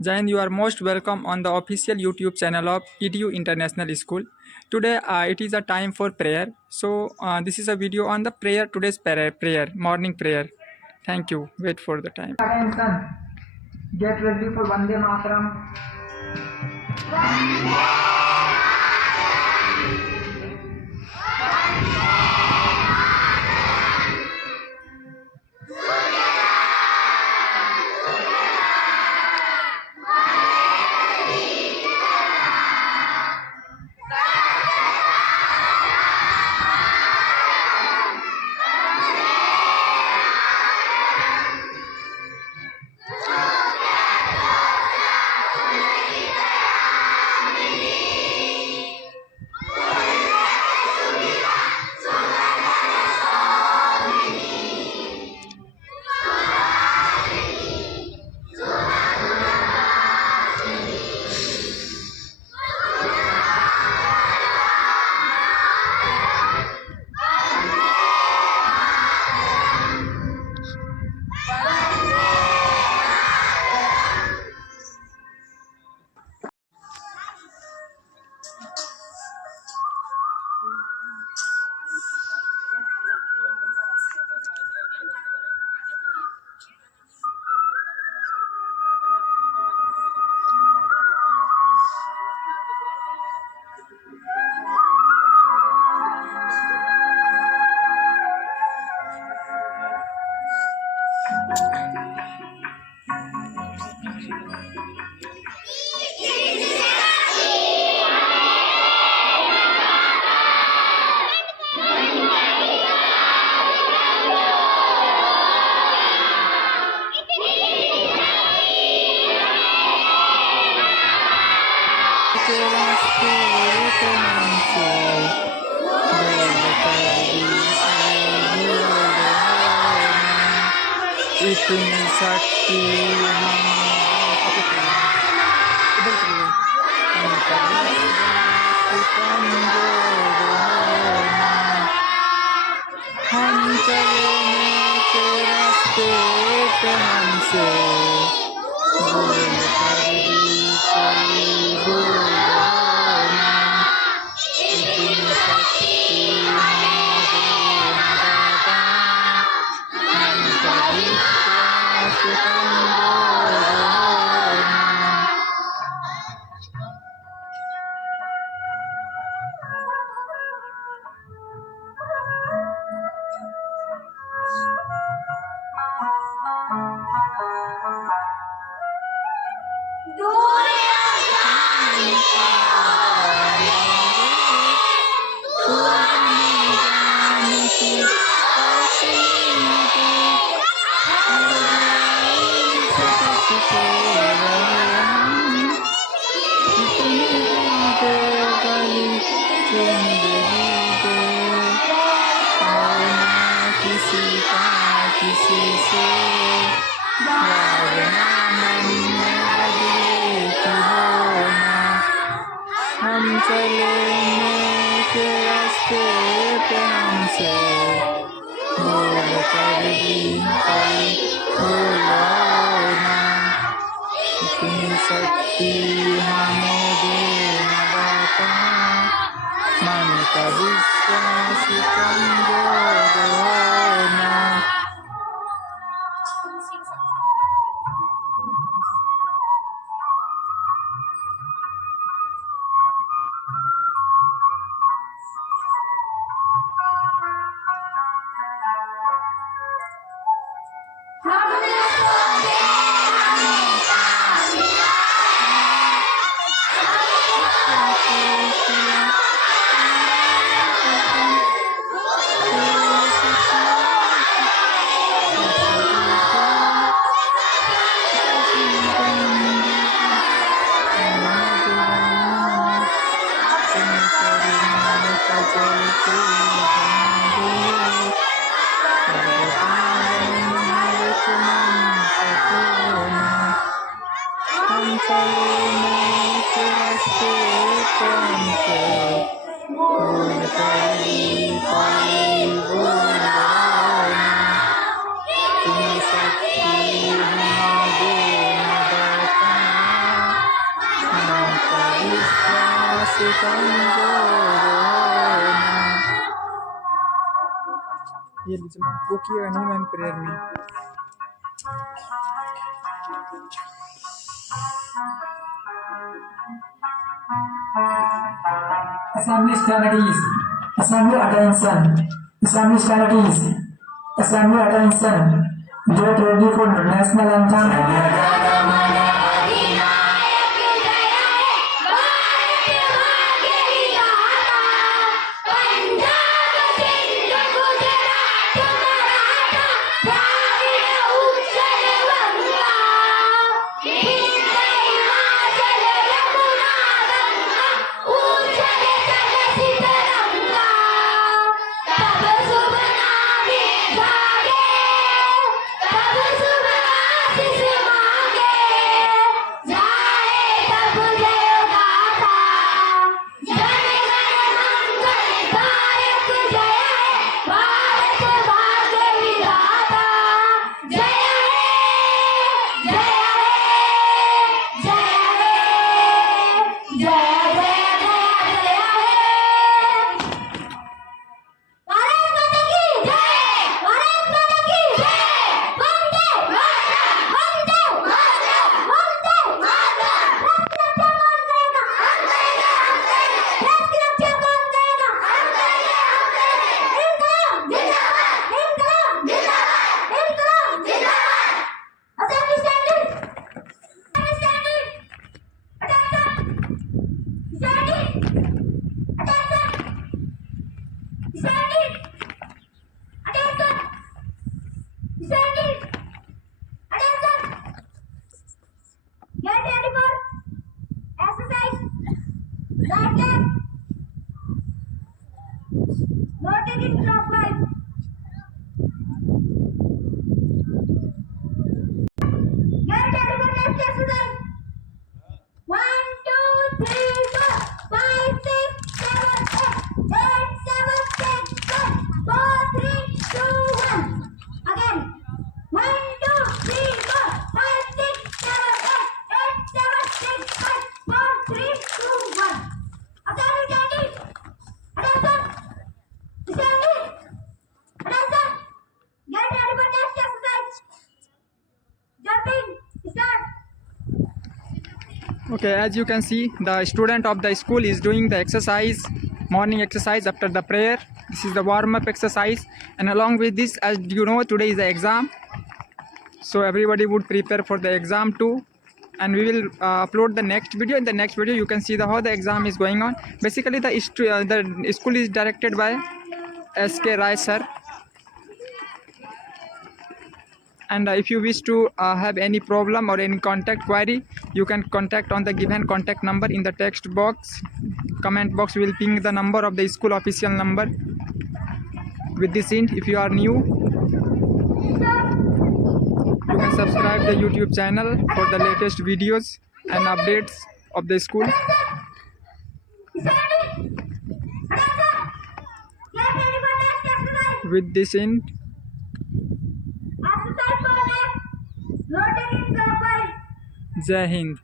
Jain, you are most welcome on the official YouTube channel of e.d.u International School. Today, it is a time for prayer. So, this is a video on the prayer. Today's prayer, morning prayer. Thank you. Wait for the time. Attention. Get ready for Vande Mataram. इतनी शक्ति हम चले के रास्ते पे हमसे बोल कर भी कोई बोलो ना इतनी शक्ति हमारे दाता हम कभी विश्वास कमजोर होना किसी का किसी से भावना मन में बदले की होना हम चले के रास्ते पे हमसे बोल कर भी कोई बोलो ना इतनी शक्ति हमें देना दाता मन का विश्वास कमजोर होना ये लीजिए, रुकिएगा नहीं मैम प्रेयर में। Assembly strategies. Assembly attention. Assembly strategies. Assembly attention. Get ready for national anthem. Okay, as you can see, the student of the school is doing the exercise, morning exercise after the prayer. This is the warm-up exercise, and along with this, as you know, today is the exam, so everybody would prepare for the exam too. And we will upload the next video. In the next video you can see how the exam is going on. Basically the school is directed by SK Rai sir, and if you wish to have any problem or any contact query, you can contact on the given contact number in the text box. Comment box will ping the number of the school official number. With this hint, if you are new, you can subscribe the YouTube channel for the latest videos and updates of the school. With this hint, Jai Hind.